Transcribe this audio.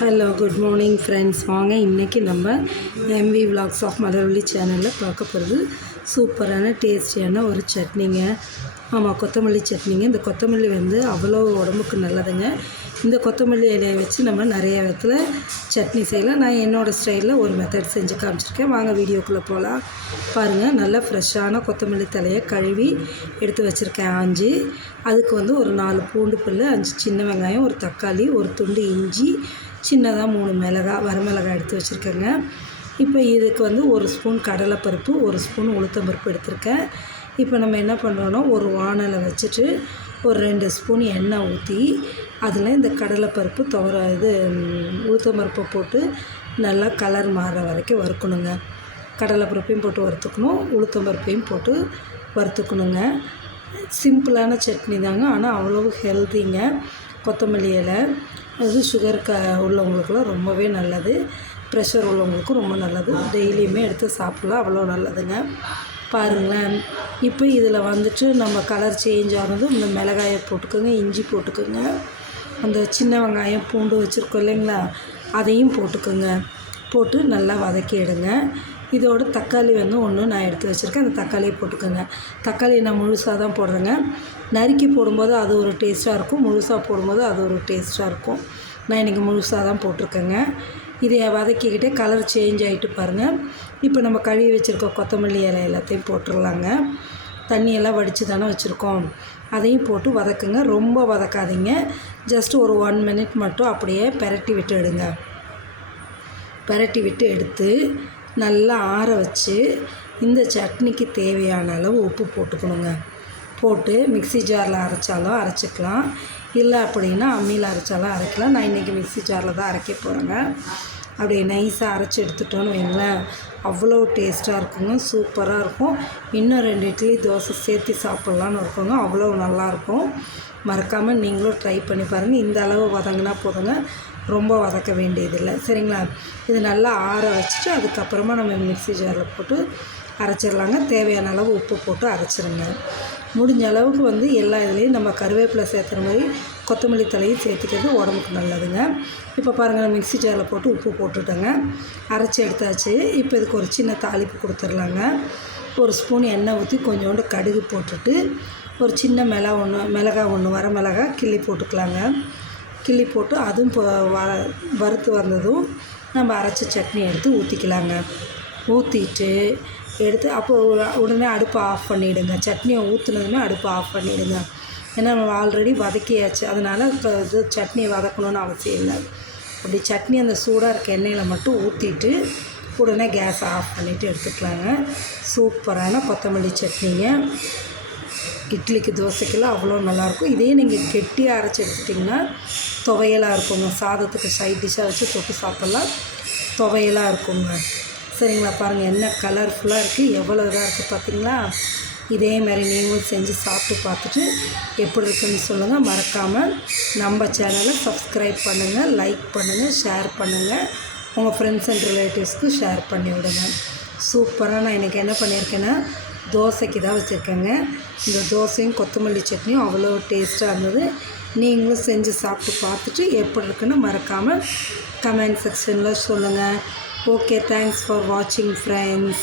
Hello good morning friends. வாங்க இன்றைக்கி நம்ம எம்வி விலாக்ஸ் ஆஃப் மலர்விழி சேனலில் பார்க்க போகிறது சூப்பரான டேஸ்டியான ஒரு சட்னிங்க. ஆமாம், கொத்தமல்லி சட்னிங்க. இந்த கொத்தமல்லி அவ்வளோ உடம்புக்கு நல்லதுங்க. இந்த கொத்தமல்லி இலையை வச்சு நம்ம நிறைய விதத்தில் சட்னி செய்யலாம். நான் என்னோடய ஸ்டைலில் ஒரு மெத்தட் செஞ்சு காமிச்சிருக்கேன். வாங்க வீடியோக்குள்ளே போகலாம். பாருங்கள், நல்லா ஃப்ரெஷ்ஷான கொத்தமல்லி தலையை கழுவி எடுத்து வச்சுருக்கேன் ஆஞ்சி. அதுக்கு ஒரு 4 பூண்டு பல், 5 சின்ன வெங்காயம், ஒரு தக்காளி, ஒரு துண்டு இஞ்சி, சின்னதாக 3 வரமிளகாய் எடுத்து வச்சுருக்கேங்க. இப்போ இதுக்கு 1 ஸ்பூன் கடலைப்பருப்பு, 1 ஸ்பூன் உளுத்தம்பருப்பு எடுத்திருக்கேன். இப்போ நம்ம என்ன பண்ணுறோன்னா, ஒரு வானலை வச்சுட்டு ஒரு 2 ஸ்பூன் எண்ணெய் ஊற்றி அதில் இந்த கடலைப்பருப்பு உளுத்தம்பருப்பை போட்டு நல்லா கலர் மாறுற வரைக்கும் வறுக்கணுங்க. கடலைப்பருப்பையும் போட்டு வறுத்துக்கணும், உளுத்தம்பருப்பையும் போட்டு வறுத்துக்கணுங்க. சிம்பிளான சட்னி தாங்க, ஆனால் அவ்வளோ ஹெல்த்திங்க. கொத்தமல்லி இலை சுகர் உள்ளவங்களுக்குலாம் ரொம்பவே நல்லது. ப்ரெஷர் உள்ளவங்களுக்கும் ரொம்ப நல்லது. டெய்லியுமே எடுத்து சாப்பிட்லாம், அவ்வளோ நல்லதுங்க. பாருங்களேன், இப்போ இதில் நம்ம கலர் சேஞ்ச் ஆனதும் இந்த மிளகாயை போட்டுக்கோங்க, இஞ்சி போட்டுக்கோங்க, அந்த சின்ன வெங்காயம் பூண்டு வச்சுருக்கோம் இல்லைங்களா, அதையும் போட்டுக்கோங்க. போட்டு நல்லா வதக்கி எடுங்க. இதோட தக்காளி ஒன்று நான் எடுத்து வச்சுருக்கேன், அந்த தக்காளியை போட்டுக்கோங்க. தக்காளி நான் முழுசாக தான் போடுறேங்க. நறுக்கி போடும்போது அது ஒரு டேஸ்ட்டாக இருக்கும், முழுசாக போடும்போது அது ஒரு டேஸ்ட்டாக இருக்கும். நான் இன்றைக்கி முழுசாக தான் போட்டிருக்கேங்க. இதை வதக்கிக்கிட்டே கலர் சேஞ்ச் ஆகிட்டு பாருங்கள். இப்போ நம்ம கழுவி வச்சுருக்க கொத்தமல்லி இலை எல்லாத்தையும் போட்டுடலாங்க. தண்ணியெல்லாம் வடித்து தானே வச்சுருக்கோம், அதையும் போட்டு வதக்குங்க. ரொம்ப வதக்காதீங்க, ஜஸ்ட் ஒரு 1 மினிட் மட்டும் அப்படியே பெரட்டி விட்டு எடுங்க. பெரட்டி விட்டு எடுத்து நல்லா ஆற வச்சு இந்த சட்னிக்கு தேவையான அளவு உப்பு போட்டுக்கணுங்க. போட்டு மிக்ஸி ஜாரில் அரைச்சாலும் அரைச்சிக்கலாம், இல்லை அப்படின்னா அம்மியில் அரைச்சாலும் அரைக்கலாம். நான் இன்றைக்கி மிக்ஸி ஜாரில் தான் அரைக்க போகிறேங்க. அப்படியே நைஸாக அரைச்சி எடுத்துட்டோன்னு வைங்களேன், அவ்வளோ டேஸ்ட்டாக இருக்குங்க, சூப்பராக இருக்கும். இன்னும் 2 இட்லி தோசை சேர்த்து சாப்பிட்லான்னு இருக்குங்க, அவ்வளோ நல்லாயிருக்கும். மறக்காமல் நீங்களும் ட்ரை பண்ணி பாருங்கள். இந்த அளவு வதங்கினா போதுங்க, ரொம்ப வதக்க வேண்டியதில்லை, சரிங்களா? இது நல்லா ஆற வச்சுட்டு அதுக்கப்புறமா நம்ம மிக்ஸி ஜாரில் போட்டு அரைச்சிடலாங்க. தேவையான அளவு உப்பு போட்டு அரைச்சிருங்க. முடிஞ்ச அளவுக்கு எல்லா இதுலேயும் நம்ம கருவேப்பிலை சேர்த்துற மாதிரி கொத்தமல்லி தலையும் சேர்த்துக்கிறது உடம்புக்கு நல்லதுங்க. இப்போ பாருங்கள், நான் மிக்ஸி ஜாரில் போட்டு உப்பு போட்டுட்டேங்க, அரைச்சி எடுத்தாச்சு. இப்போ இதுக்கு ஒரு சின்ன தாளிப்பு கொடுத்துர்லாங்க. 1 ஸ்பூன் எண்ணெய் ஊற்றி கொஞ்சோண்டு கடுகு போட்டுட்டு ஒரு சின்ன மிளகாய் ஒன்று வரமிளகாய் கிள்ளி போட்டுக்கலாங்க. கிள்ளி போட்டு அதுவும் வறுத்து வந்ததும் நம்ம அரைச்ச சட்னி எடுத்து ஊற்றிக்கலாங்க. ஊற்றிட்டு எடுத்து அப்போ உடனே அடுப்பை ஆஃப் பண்ணிவிடுங்க. சட்னியை ஊற்றுனதுமே அடுப்பை ஆஃப் பண்ணிவிடுங்க. ஏன்னா நம்ம ஆல்ரெடி வதக்கியாச்சு, அதனால் இது சட்னியை வதக்கணுன்னு அவசியம் இல்லை. அப்படி சட்னி அந்த சூடாக இருக்க எண்ணெயில் மட்டும் ஊற்றிட்டு உடனே கேஸை ஆஃப் பண்ணிவிட்டு எடுத்துக்கலாங்க. சூப்பரான கொத்தமல்லி சட்னிங்க. இட்லிக்கு தோசைக்கெல்லாம் அவ்வளோ நல்லாயிருக்கும். இதே நீங்கள் கெட்டியாக அரைச்சி எடுத்துட்டிங்கன்னா துவையலாக இருக்குங்க. சாதத்துக்கு சைட் டிஷ்ஷாக வச்சு தொட்டு சாப்பிட்லாம், துவையலாக இருக்குங்க. சரிங்களா? பாருங்கள், என்ன கலர்ஃபுல்லாக இருக்குது, எவ்வளோ இதாக இருக்குது பார்த்திங்களா? இதே மாதிரி நீங்களும் செஞ்சு சாப்பிட்டு பார்த்துட்டு எப்படி இருக்குன்னு சொல்லுங்கள். மறக்காமல் நம்ம சேனலை சப்ஸ்கிரைப் பண்ணுங்கள், லைக் பண்ணுங்கள், ஷேர் பண்ணுங்கள். உங்கள் ஃப்ரெண்ட்ஸ் அண்ட் ரிலேட்டிவ்ஸ்க்கு ஷேர் பண்ணி விடுங்க. சூப்பராக நான் இன்றைக்கி என்ன பண்ணியிருக்கேன்னா, தோசைக்கு தான் வச்சுருக்கேங்க. இந்த தோசையும் கொத்தமல்லி சட்னியும் அவ்வளோ டேஸ்ட்டாக இருந்தது. நீங்களும் செஞ்சு சாப்பிட்டு பார்த்துட்டு எப்படி இருக்குன்னு மறக்காமல் கமெண்ட் செக்ஷனில் சொல்லுங்கள். ஓகே, தேங்க்ஸ் ஃபார் வாட்சிங் ஃப்ரெண்ட்ஸ்.